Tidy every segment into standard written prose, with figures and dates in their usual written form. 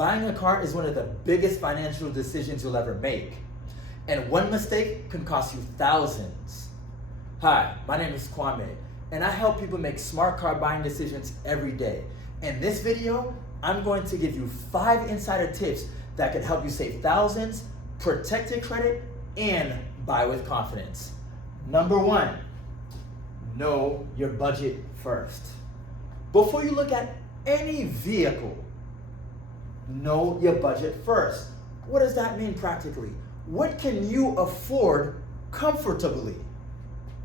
Buying a car is one of the biggest financial decisions you'll ever make. And one mistake can cost you thousands. Hi, my name is Kwame, and I help people make smart car buying decisions every day. In this video, I'm going to give you 5 insider tips that can help you save thousands, protect your credit, and buy with confidence. Number 1, know your budget first. Before you look at any vehicle, know your budget first. What does that mean practically? What can you afford comfortably?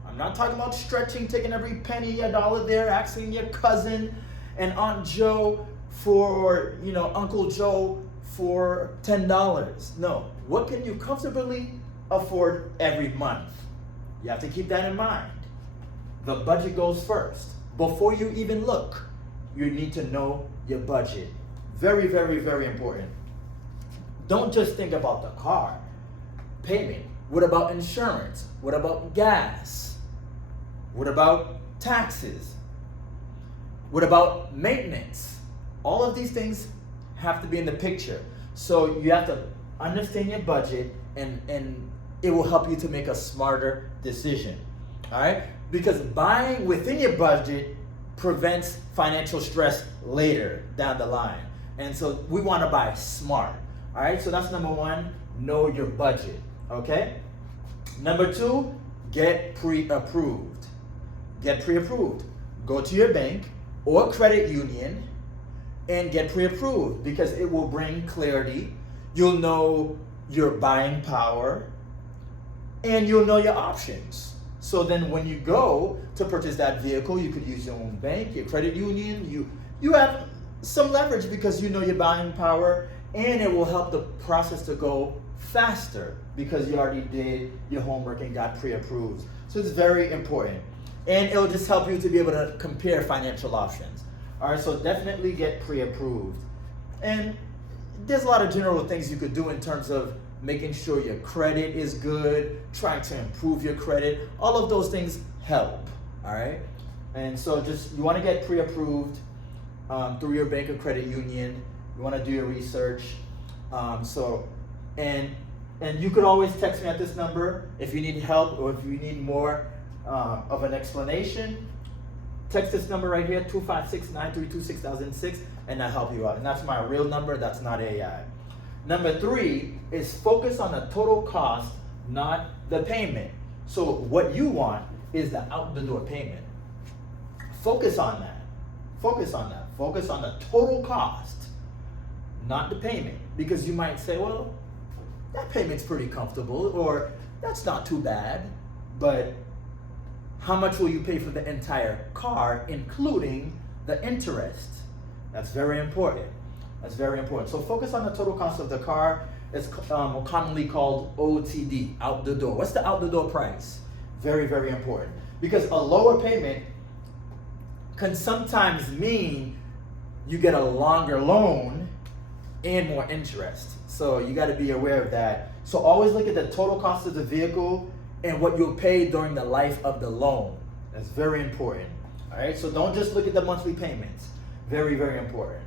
I'm not talking about stretching, taking every penny, a dollar there, asking your cousin and Aunt Joe for, Uncle Joe for $10. No, what can you comfortably afford every month? You have to keep that in mind. The budget goes first. Before you even look, you need to know your budget. Very, very, very important. Don't just think about the car payment. What about insurance? What about gas? What about taxes? What about maintenance? All of these things have to be in the picture. So you have to understand your budget, and it will help you to make a smarter decision. All right? Because buying within your budget prevents financial stress later down the line. And so we want to buy smart. All right? So that's number 1, know your budget. Okay? Number 2, get pre-approved. Get pre-approved. Go to your bank or credit union and get pre-approved, because it will bring clarity. You'll know your buying power and you'll know your options. So then when you go to purchase that vehicle, you could use your own bank, your credit union. You have some leverage because you know your buying power, and it will help the process to go faster because you already did your homework and got pre-approved. So it's very important. And it'll just help you to be able to compare financial options. All right, so definitely get pre-approved. And there's a lot of general things you could do in terms of making sure your credit is good, trying to improve your credit. All of those things help, all right? And so you want to get pre-approved through your bank or credit union. You want to do your research. And you could always text me at this number if you need help or if you need more of an explanation. Text this number right here, 256-932-6006, and I'll help you out. And that's my real number, that's not AI. Number 3 is focus on the total cost, not the payment. So what you want is the out-the-door payment. Focus on that. Focus on that. Focus on the total cost, not the payment. Because you might say, well, that payment's pretty comfortable, or that's not too bad, but how much will you pay for the entire car, including the interest? That's very important. That's very important. So focus on the total cost of the car. It's commonly called OTD, out the door. What's the out the door price? Very, very important. Because a lower payment can sometimes mean you get a longer loan and more interest. So you got to be aware of that. So always look at the total cost of the vehicle and what you'll pay during the life of the loan. That's very important. All right, so don't just look at the monthly payments. Very, very important.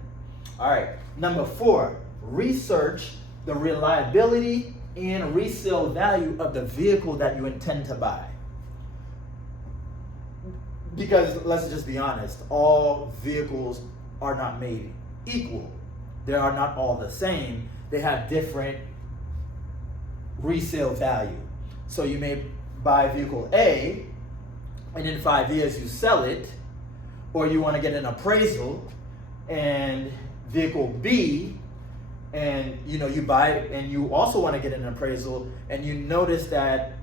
All right, number 4, research the reliability and resale value of the vehicle that you intend to buy. Because let's just be honest, all vehicles are not made equal. They are not all the same. They have different resale value. So you may buy vehicle A, and in 5 years you sell it, or you want to get an appraisal, and vehicle B, and you buy it, and you also want to get an appraisal, and you notice that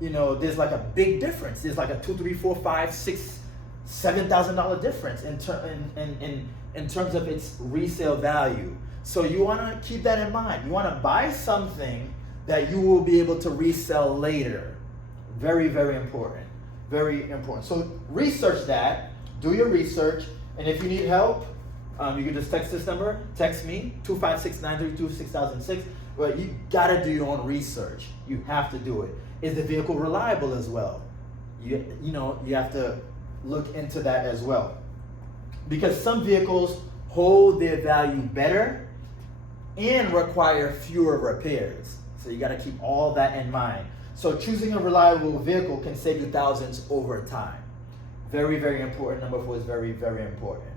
there's like a big difference. There's like a $2,000, $3,000, $4,000, $5,000, $6,000, $7,000 difference in terms of its resale value. So you want to keep that in mind. You want to buy something that you will be able to resell later. Very, very important. Very important. So research that. Do your research. And if you need help, you can just text this number. Text me, 256-932-6006. But you got to do your own research. You have to do it. Is the vehicle reliable as well? You have to look into that as well. Because some vehicles hold their value better and require fewer repairs. So you got to keep all that in mind. So choosing a reliable vehicle can save you thousands over time. Very, very important. Number 4 is very, very important.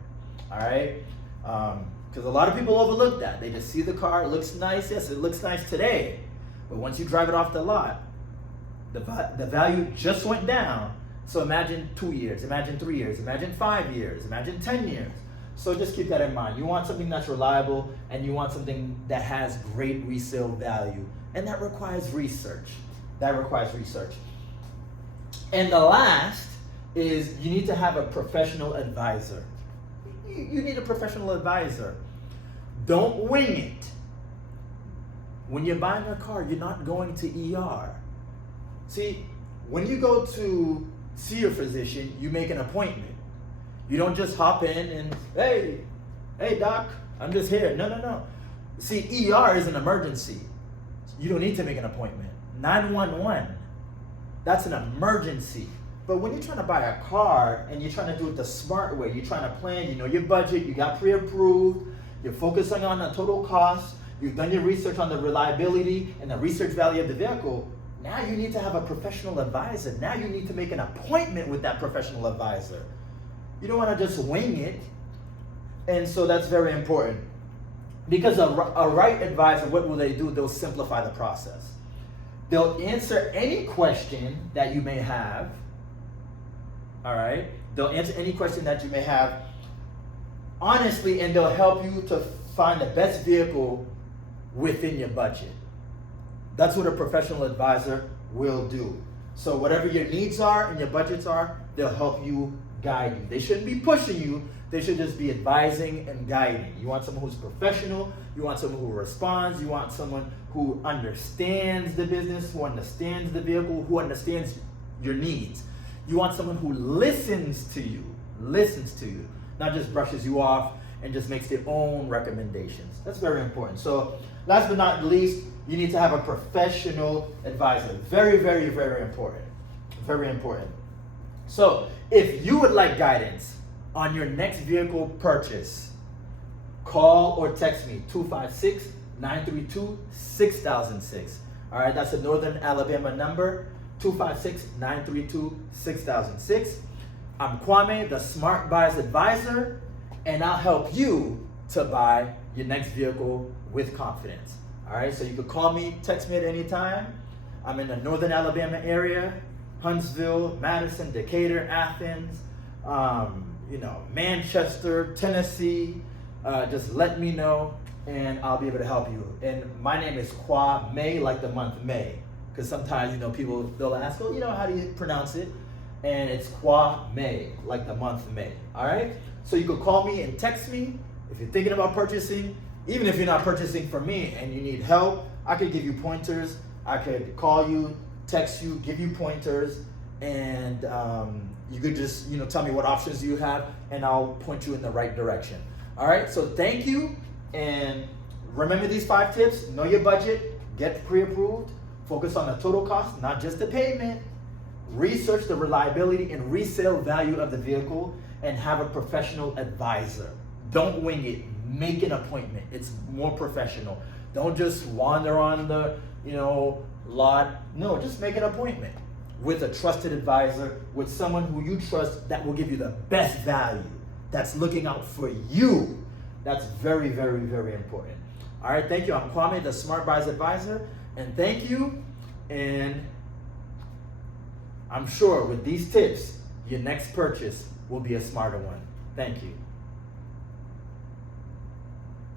All right? Because a lot of people overlook that. They just see the car, it looks nice. Yes, it looks nice today. But once you drive it off the lot, the value just went down. So imagine 2 years, imagine 3 years, imagine 5 years, imagine 10 years. So just keep that in mind. You want something that's reliable, and you want something that has great resale value. And that requires research. That requires research. And the last is you need to have a professional advisor. You need a professional advisor. Don't wing it. When you're buying a car, you're not going to ER. See, when you go to see your physician, you make an appointment. You don't just hop in and, hey doc, I'm just here. No. See, ER is an emergency. You don't need to make an appointment. 911, that's an emergency. But when you're trying to buy a car and you're trying to do it the smart way, you're trying to plan, you know your budget, you got pre-approved, you're focusing on the total cost, you've done your research on the reliability and the research value of the vehicle, now you need to have a professional advisor. Now you need to make an appointment with that professional advisor. You don't want to just wing it. And so that's very important. Because a right advisor, what will they do? They'll simplify the process. They'll answer any question that you may have. All right? They'll answer any question that you may have honestly, and they'll help you to find the best vehicle within your budget. That's what a professional advisor will do. So whatever your needs are and your budgets are, they'll help you guide you. They shouldn't be pushing you. They should just be advising and guiding. You want someone who's professional. You want someone who responds. You want someone who understands the business, who understands the vehicle, who understands your needs. You want someone who listens to you, not just brushes you off and just makes their own recommendations. That's very important. So last but not least, you need to have a professional advisor. Very, very, very important. Very important. So if you would like guidance on your next vehicle purchase, call or text me 256-932-6006. All right, that's a Northern Alabama number, 256-932-6006. I'm Kwame, the Smart Buyers Advisor, and I'll help you to buy your next vehicle with confidence. All right, so you can call me, text me at any time. I'm in the Northern Alabama area, Huntsville, Madison, Decatur, Athens, Manchester, Tennessee. Just let me know and I'll be able to help you. And my name is Kwame, like the month May. Because sometimes, people, they'll ask, how do you pronounce it? And it's Kwame, like the month May. All right? So you can call me and text me if you're thinking about purchasing. Even if you're not purchasing from me and you need help, I could give you pointers. I could call you, text you, give you pointers, and you could just tell me what options you have, and I'll point you in the right direction. All right, so thank you, and remember these 5 tips. Know your budget, get pre-approved, focus on the total cost, not just the payment. Research the reliability and resale value of the vehicle, and have a professional advisor. Don't wing it. Make an appointment. It's more professional. Don't just wander on the lot. No, just make an appointment with a trusted advisor, with someone who you trust that will give you the best value, that's looking out for you. That's very, very, very important. All right, thank you. I'm Kwame, the Smart Buyers Advisor, and thank you. And I'm sure with these tips, your next purchase will be a smarter one. Thank you.